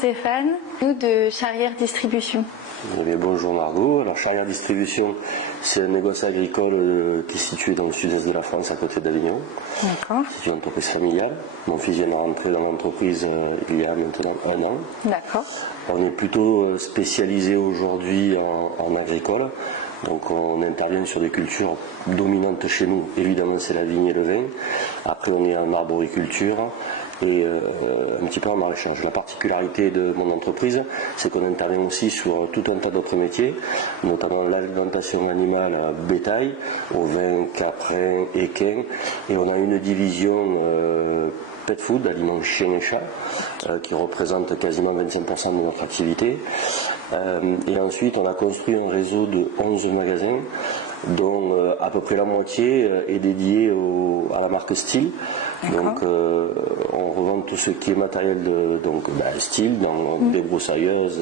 Stéphane, nous de Charrière Distribution. Eh bien, bonjour Margot. Alors Charrière Distribution, c'est un négoce agricole qui est situé dans le sud-est de la France, à côté d'Avignon. D'accord. C'est une entreprise familiale. Mon fils vient de rentrer dans l'entreprise il y a maintenant 1 an. D'accord. On est plutôt spécialisé aujourd'hui en agricole. Donc on intervient sur des cultures dominantes chez nous. Évidemment, c'est la vigne et le vin. Après, on est en arboriculture et un petit peu en maraîchage. La particularité de mon entreprise, c'est qu'on intervient aussi sur tout un tas d'autres métiers, notamment l'alimentation animale bétail, ovins, caprins, équins, et on a une division pet food, aliments chiens et chats, qui représente quasiment 25% de notre activité. Et ensuite, on a construit un réseau de 11 magasins, dont à peu près la moitié est dédiée à la marque Stihl. Donc on revend tout ce qui est matériel Stihl, des broussailleuses,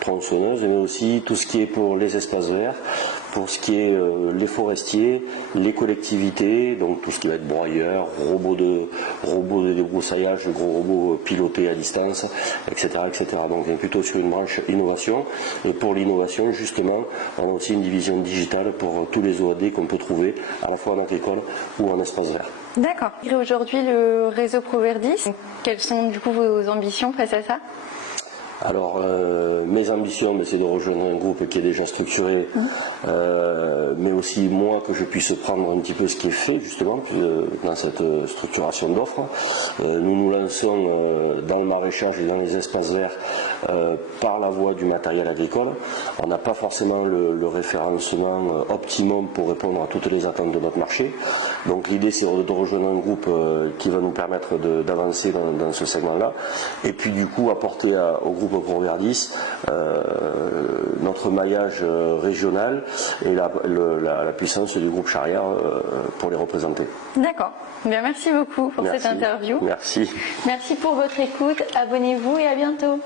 tronçonneuses, mais aussi tout ce qui est pour les espaces verts, pour ce qui est les forestiers, les collectivités, donc tout ce qui va être broyeur, robots de débroussaillage, gros robots pilotés à distance, etc., etc. Donc on est plutôt sur une branche innovation. Et pour l'innovation, justement, on a aussi une division digitale pour tous les OAD qu'on peut trouver, à la fois en agricole ou en espace vert. D'accord. Et aujourd'hui, le réseau Proverdis, quelles sont du coup vos ambitions face à ça ? Alors, mes ambitions, c'est de rejoindre un groupe qui est déjà structuré, mais aussi moi que je puisse prendre un petit peu ce qui est fait justement dans cette structuration d'offres. Nous nous lançons dans le maraîchage et dans les espaces verts par la voie du matériel agricole. On n'a pas forcément le référencement optimum pour répondre à toutes les attentes de notre marché. Donc l'idée, c'est de rejoindre un groupe qui va nous permettre d'avancer dans ce segment-là, et puis du coup apporter au groupe Proverdis notre maillage régional et la puissance du groupe Charrière pour les représenter. D'accord. Bien, merci beaucoup pour cette interview. Merci. Merci pour votre écoute. Abonnez-vous et à bientôt.